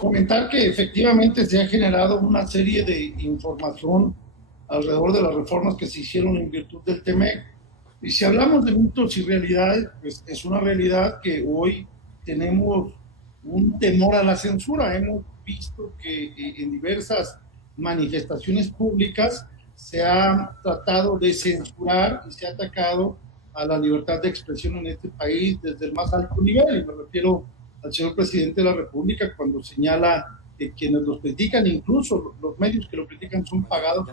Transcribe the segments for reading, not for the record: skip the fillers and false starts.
comentar que efectivamente se ha generado una serie de información alrededor de las reformas que se hicieron en virtud del TEMEC. Y si hablamos de mitos y realidades, pues es una realidad que hoy tenemos un temor a la censura. Hemos visto que en diversas manifestaciones públicas se ha tratado de censurar y se ha atacado a la libertad de expresión en este país desde el más alto nivel, y me refiero al señor presidente de la República cuando señala que quienes los critican, incluso los medios que lo critican, son pagados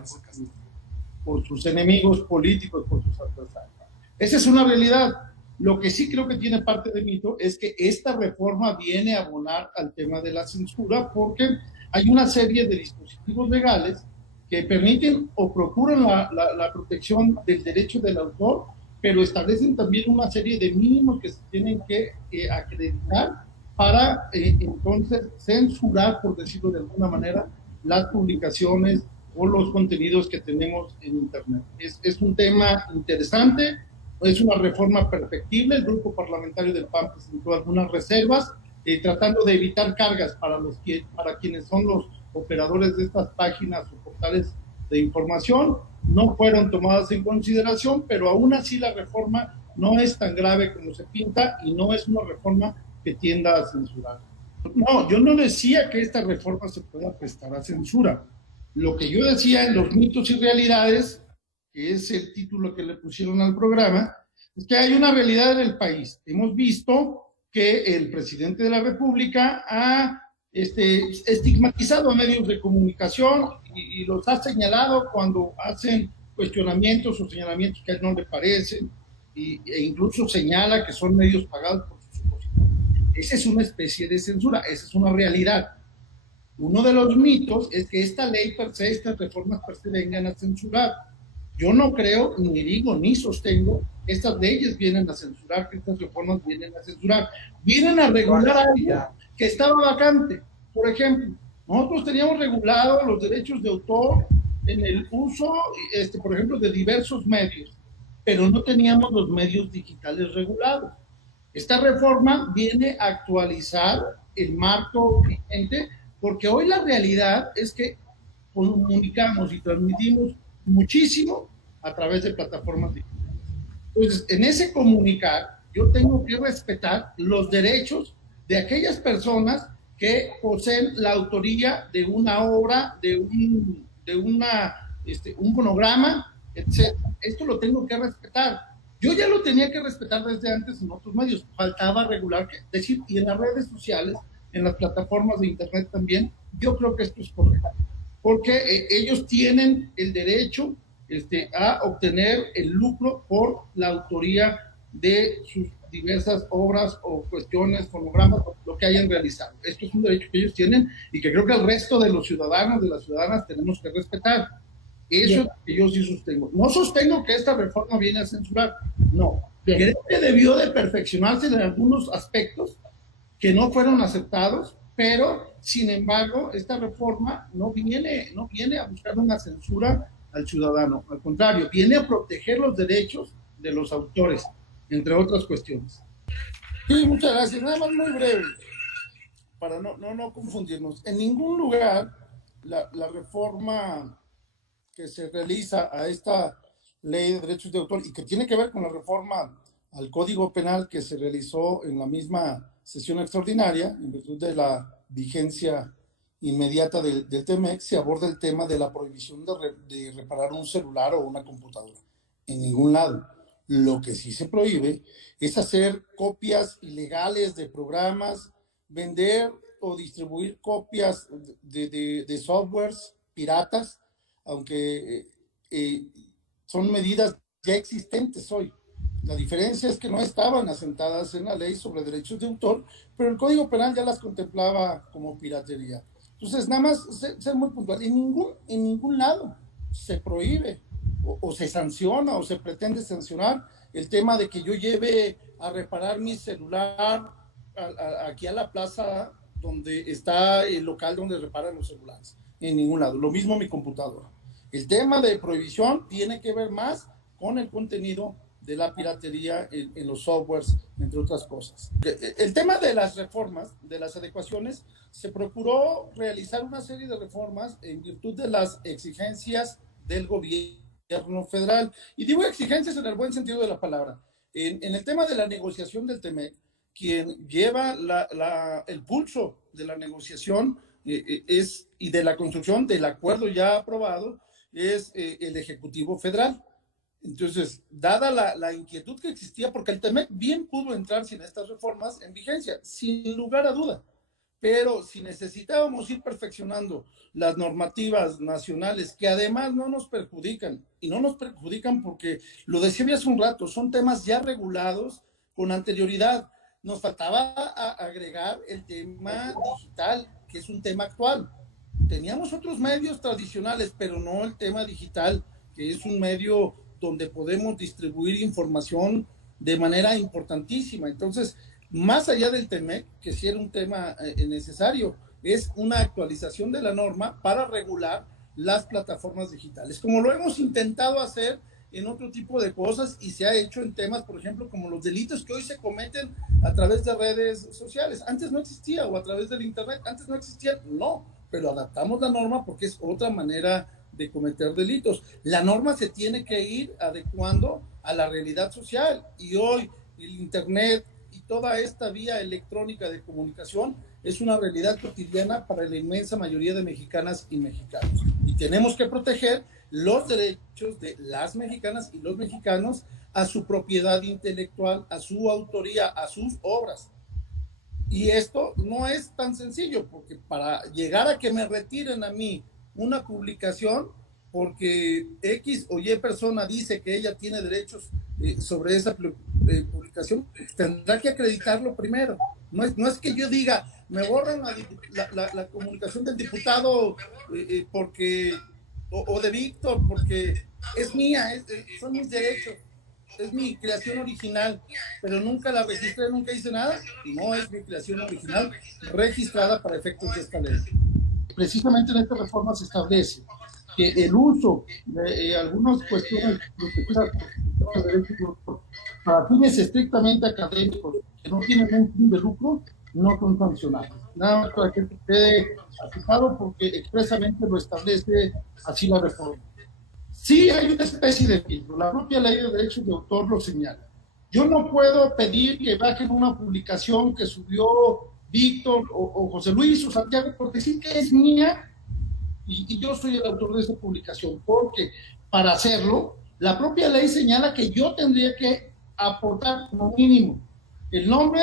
por sus enemigos políticos, por sus adversarios. Esa es una realidad. Lo que sí creo que tiene parte de mito es que esta reforma viene a abonar al tema de la censura, porque hay una serie de dispositivos legales que permiten o procuran la protección del derecho del autor, pero establecen también una serie de mínimos que se tienen que acreditar para entonces censurar, por decirlo de alguna manera, las publicaciones o los contenidos que tenemos en Internet. Es un tema interesante, es una reforma perfectible. El grupo parlamentario del PAN presentó algunas reservas, tratando de evitar cargas para quienes son los operadores de estas páginas o portales de información. No fueron tomadas en consideración, pero aún así la reforma no es tan grave como se pinta y no es una reforma que tienda a censurar. No, yo no decía que esta reforma se pueda prestar a censura. Lo que yo decía en los mitos y realidades, que es el título que le pusieron al programa, es que hay una realidad en el país. Hemos visto que el presidente de la República ha estigmatizado a medios de comunicación y los ha señalado cuando hacen cuestionamientos o señalamientos que a él no le parecen, e incluso señala que son medios pagados por sus opositores. Esa es una especie de censura, esa es una realidad. Uno de los mitos es que esta ley per se, estas reformas per se vengan a censurar. Yo no creo, ni digo, ni sostengo que estas leyes vienen a censurar, que estas reformas vienen a censurar. Vienen a regular algo que estaba vacante. Por ejemplo, nosotros teníamos regulado los derechos de autor en el uso, por ejemplo, de diversos medios, pero no teníamos los medios digitales regulados. Esta reforma viene a actualizar el marco vigente, porque hoy la realidad es que comunicamos y transmitimos muchísimo a través de plataformas digitales. Entonces, en ese comunicar, yo tengo que respetar los derechos de aquellas personas que poseen la autoría de una obra, de un fonograma, etc. Esto lo tengo que respetar. Yo ya lo tenía que respetar desde antes en otros medios. Faltaba regular, decir, y en las redes sociales, en las plataformas de Internet también, yo creo que esto es correcto. Porque ellos tienen el derecho a obtener el lucro por la autoría de sus diversas obras o cuestiones, fonogramas, o lo que hayan realizado. Esto es un derecho que ellos tienen y que creo que el resto de los ciudadanos, de las ciudadanas, tenemos que respetar. Eso es lo que yo sí sostengo. No sostengo que esta reforma viene a censurar, no. Creo que debió de perfeccionarse en algunos aspectos que no fueron aceptados, pero sin embargo esta reforma no viene a buscar una censura al ciudadano, al contrario, viene a proteger los derechos de los autores, entre otras cuestiones. Sí, muchas gracias. Nada más muy breve, para no confundirnos. En ningún lugar la reforma que se realiza a esta ley de derechos de autor y que tiene que ver con la reforma al Código Penal que se realizó en la misma sesión extraordinaria, en virtud de la vigencia inmediata del TEMEC, se aborda el tema de la prohibición de reparar un celular o una computadora. En ningún lado. Lo que sí se prohíbe es hacer copias ilegales de programas, vender o distribuir copias de softwares piratas, aunque son medidas ya existentes hoy. La diferencia es que no estaban asentadas en la ley sobre derechos de autor, pero el Código Penal ya las contemplaba como piratería. Entonces, nada más ser muy puntual. En ningún lado se prohíbe o se sanciona o se pretende sancionar el tema de que yo lleve a reparar mi celular aquí a la plaza donde está el local donde reparan los celulares. En ningún lado. Lo mismo mi computadora. El tema de prohibición tiene que ver más con el contenido de la piratería en los softwares, entre otras cosas. El tema de las reformas, de las adecuaciones, se procuró realizar una serie de reformas en virtud de las exigencias del gobierno federal. Y digo exigencias en el buen sentido de la palabra. En el tema de la negociación del TEMEC, quien lleva el pulso de la negociación y de la construcción del acuerdo ya aprobado es el Ejecutivo Federal. Entonces, dada la inquietud que existía, porque el TEMEC bien pudo entrar sin estas reformas en vigencia, sin lugar a duda, pero si necesitábamos ir perfeccionando las normativas nacionales, que además no nos perjudican, y no nos perjudican porque, lo decía hace un rato, son temas ya regulados con anterioridad. Nos faltaba agregar el tema digital, que es un tema actual. Teníamos otros medios tradicionales, pero no el tema digital, que es un medio donde podemos distribuir información de manera importantísima. Entonces, más allá del TEMEC, que sí era un tema necesario, es una actualización de la norma para regular las plataformas digitales, como lo hemos intentado hacer en otro tipo de cosas y se ha hecho en temas, por ejemplo, como los delitos que hoy se cometen a través de redes sociales. Antes no existía, o a través del internet, antes no existía, no, pero adaptamos la norma porque es otra manera de cometer delitos. La norma se tiene que ir adecuando a la realidad social, y hoy el internet y toda esta vía electrónica de comunicación es una realidad cotidiana para la inmensa mayoría de mexicanas y mexicanos, y tenemos que proteger los derechos de las mexicanas y los mexicanos a su propiedad intelectual, a su autoría, a sus obras. Y esto no es tan sencillo, porque para llegar a que me retiren a mí una publicación, porque X o Y persona dice que ella tiene derechos sobre esa publicación, tendrá que acreditarlo primero. No es que yo diga, me borran la comunicación del diputado porque, o de Víctor, porque es mía, son mis derechos, es mi creación original, pero nunca la registré, nunca hice nada. No es mi creación original registrada para efectos de esta ley. Precisamente en esta reforma se establece que el uso de algunas cuestiones para fines estrictamente académicos que no tienen un fin de lucro no son sancionados. Nada más para que esté aplicado, porque expresamente lo establece así la reforma. Sí hay una especie de filtro, la propia ley de derechos de autor lo señala. Yo no puedo pedir que bajen una publicación que subió Víctor o José Luis o Santiago, porque sí que es mía y yo soy el autor de esa publicación, porque para hacerlo, la propia ley señala que yo tendría que aportar como mínimo el nombre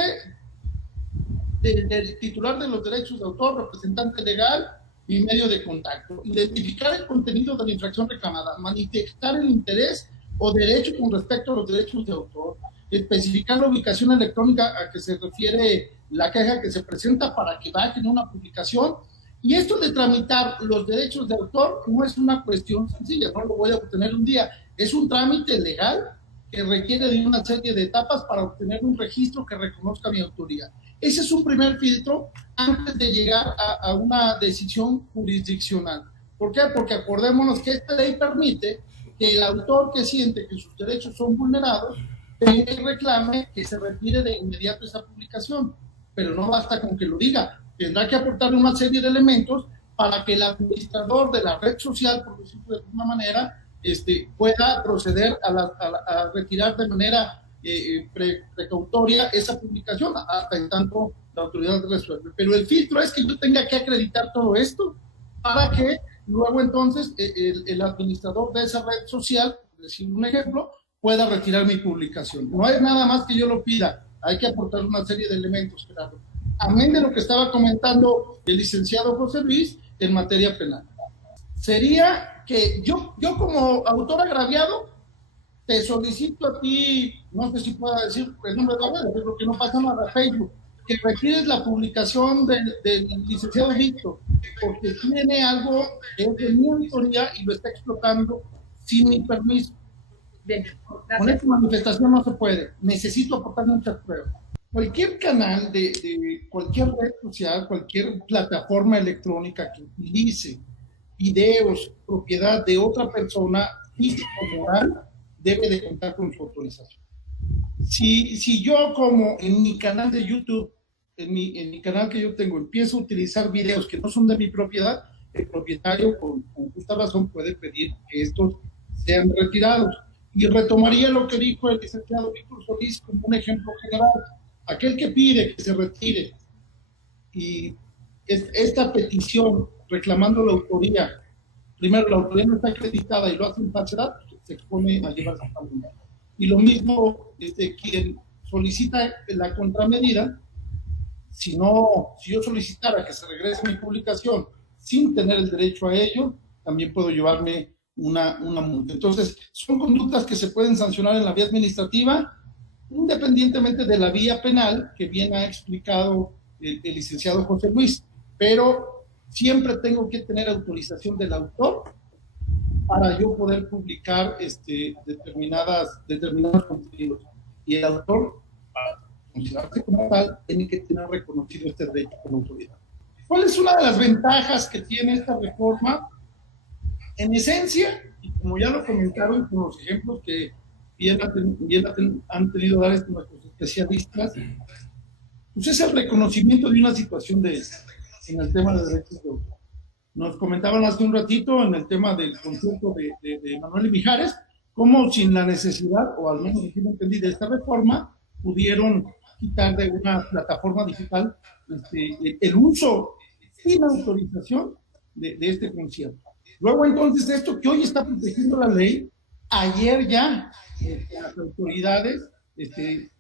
del titular de los derechos de autor, representante legal y medio de contacto, identificar el contenido de la infracción reclamada, manifestar el interés o derecho con respecto a los derechos de autor, especificar la ubicación electrónica a que se refiere la queja que se presenta para que bajen una publicación. Y esto de tramitar los derechos de autor no es una cuestión sencilla, no lo voy a obtener un día, es un trámite legal que requiere de una serie de etapas para obtener un registro que reconozca mi autoría. Ese es un primer filtro antes de llegar a una decisión jurisdiccional. ¿Por qué? Porque acordémonos que esta ley permite que el autor que siente que sus derechos son vulnerados venga y reclame que se retire de inmediato esa publicación. Pero no basta con que lo diga, tendrá que aportar una serie de elementos para que el administrador de la red social, por decirlo de alguna manera, pueda proceder a retirar de manera precautoria esa publicación, hasta en tanto la autoridad resuelve. Pero el filtro es que yo tenga que acreditar todo esto para que luego entonces el administrador de esa red social, por decir un ejemplo, pueda retirar mi publicación. No es nada más que yo lo pida, hay que aportar una serie de elementos, claro. Amén de lo que estaba comentando el licenciado José Luis en materia penal. Sería que yo como autor agraviado te solicito a ti, no sé si pueda decir el nombre de la red, porque no pasa nada, Facebook, que retires la publicación del licenciado Víctor, porque tiene algo que es de mi autoría y lo está explotando sin mi permiso. Bien, con esta manifestación no se puede, necesito aportar muchas pruebas. Cualquier canal de cualquier red social, cualquier plataforma electrónica que utilice videos propiedad de otra persona física o moral, debe de contar con su autorización. Si yo como en mi canal de YouTube, en mi canal que yo tengo, empiezo a utilizar videos que no son de mi propiedad, el propietario con justa razón puede pedir que estos sean retirados. Y retomaría lo que dijo el licenciado Víctor Solís como un ejemplo general. Aquel que pide que se retire y esta petición reclamando la autoría, primero la autoría no está acreditada y lo hace en falsedad, se expone a llevarse a cabo. Y lo mismo, quien solicita la contramedida, si yo solicitara que se regrese mi publicación sin tener el derecho a ello, también puedo llevarme una multa. Entonces, son conductas que se pueden sancionar en la vía administrativa, independientemente de la vía penal que bien ha explicado el licenciado José Luis, pero siempre tengo que tener autorización del autor para yo poder publicar determinados contenidos. Y el autor, para considerarse como tal, tiene que tener reconocido este derecho como autoridad. ¿Cuál es una de las ventajas que tiene esta reforma? En esencia, y como ya lo comentaron con los ejemplos que bien han tenido dar nuestros especialistas, pues es el reconocimiento de una situación en el tema de derechos de autor. Nos comentaban hace un ratito en el tema del concierto de Manuel y Mijares, cómo sin la necesidad, o al menos así lo entendí, de esta reforma, pudieron quitar de una plataforma digital el uso sin autorización de este concierto. Luego entonces esto que hoy está protegiendo la ley, ayer ya las autoridades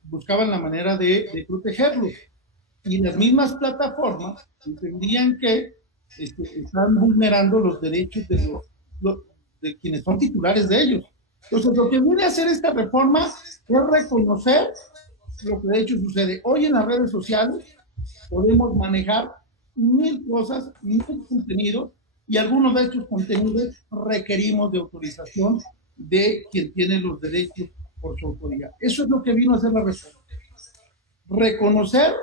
buscaban la manera de protegerlo. Y las mismas plataformas entendían que están vulnerando los derechos de quienes son titulares de ellos. Entonces, lo que viene a hacer esta reforma es reconocer lo que de hecho sucede. Hoy en las redes sociales podemos manejar 1000 cosas, 1000 contenidos, y algunos de estos contenidos requerimos de autorización de quien tiene los derechos por su autoridad. Eso es lo que vino a hacer la reforma. Reconocer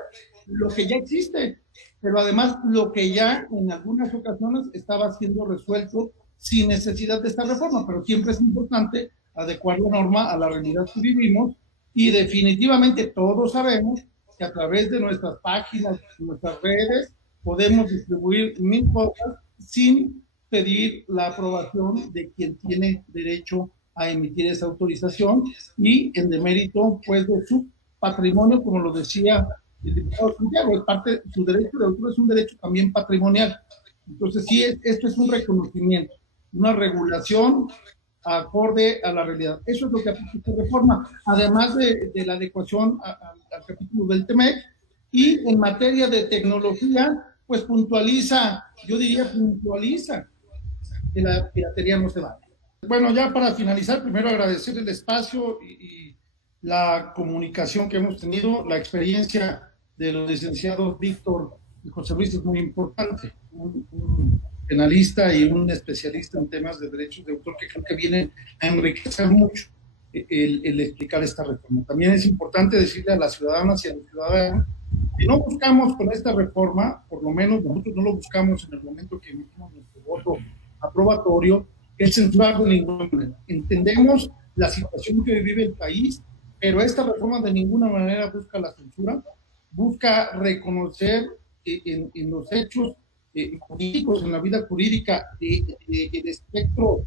lo que ya existe, pero además lo que ya en algunas ocasiones estaba siendo resuelto sin necesidad de esta reforma, pero siempre es importante adecuar la norma a la realidad que vivimos, y definitivamente todos sabemos que a través de nuestras páginas, nuestras redes, podemos distribuir 1000 cosas sin pedir la aprobación de quien tiene derecho a emitir esa autorización y en demérito pues de su patrimonio, como lo decía el diputado Santiago, es parte, su derecho de autor es un derecho también patrimonial. Entonces sí, esto es un reconocimiento, una regulación acorde a la realidad. Eso es lo que aplica esta reforma, además de la adecuación al capítulo del TEMEC, y en materia de tecnología, pues puntualiza, yo diría puntualiza que la piratería no se vale. Bueno, ya para finalizar, primero agradecer el espacio y la comunicación que hemos tenido. La experiencia de los licenciados Víctor y José Luis es muy importante. Un penalista y un especialista en temas de derechos de autor que creo que vienen a enriquecer mucho el explicar esta reforma. También es importante decirle a las ciudadanas y a los ciudadanos que no buscamos con esta reforma, por lo menos nosotros no lo buscamos en el momento que emitimos nuestro voto aprobatorio, el censurar de ninguna manera. Entendemos la situación que vive el país, pero esta reforma de ninguna manera busca la censura, busca reconocer en los hechos jurídicos, en la vida jurídica, el espectro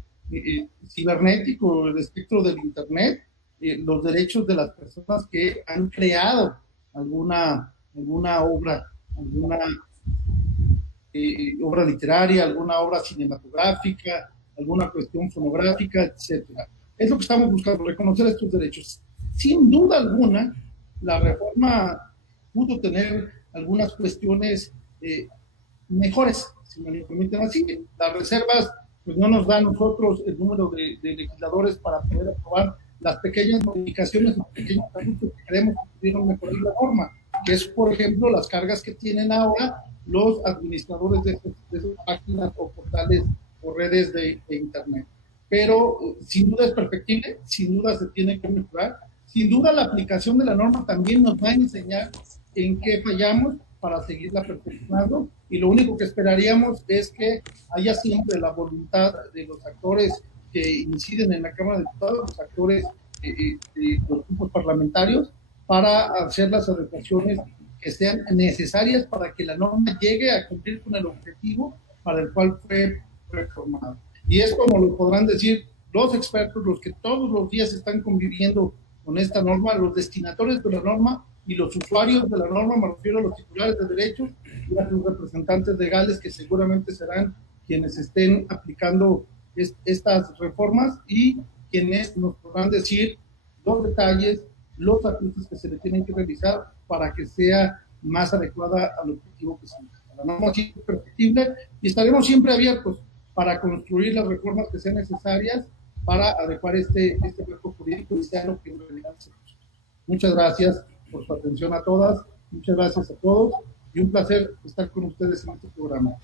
cibernético, el espectro del Internet, los derechos de las personas que han creado alguna obra, alguna obra literaria, alguna obra cinematográfica, alguna cuestión fonográfica, etcétera. Es lo que estamos buscando, reconocer estos derechos. Sin duda alguna, la reforma pudo tener algunas cuestiones mejores, si me lo permiten así. Las reservas pues no nos da a nosotros el número de legisladores para poder aprobar las pequeñas modificaciones, los pequeños ajustes que creemos que pudieron mejorar la norma, que es, por ejemplo, las cargas que tienen ahora los administradores de esas páginas o portales o redes de Internet. Pero sin duda es perfectible, sin duda se tiene que mejorar, sin duda la aplicación de la norma también nos va a enseñar en qué fallamos para seguirla perfeccionando, y lo único que esperaríamos es que haya siempre la voluntad de los actores que inciden en la Cámara de Diputados, los actores, los grupos parlamentarios, para hacer las adecuaciones que sean necesarias para que la norma llegue a cumplir con el objetivo para el cual fue reformada. Y es como lo podrán decir los expertos, los que todos los días están conviviendo con esta norma, los destinatarios de la norma y los usuarios de la norma, me refiero a los titulares de derechos y a sus representantes legales, que seguramente serán quienes estén aplicando estas reformas y quienes nos podrán decir los detalles, los ajustes que se le tienen que realizar para que sea más adecuada al objetivo que se necesita. La norma es perfectible y estaremos siempre abiertos para construir las reformas que sean necesarias para adecuar este marco jurídico y sea lo que en realidad se busca. Muchas gracias por su atención a todas, muchas gracias a todos y un placer estar con ustedes en este programa.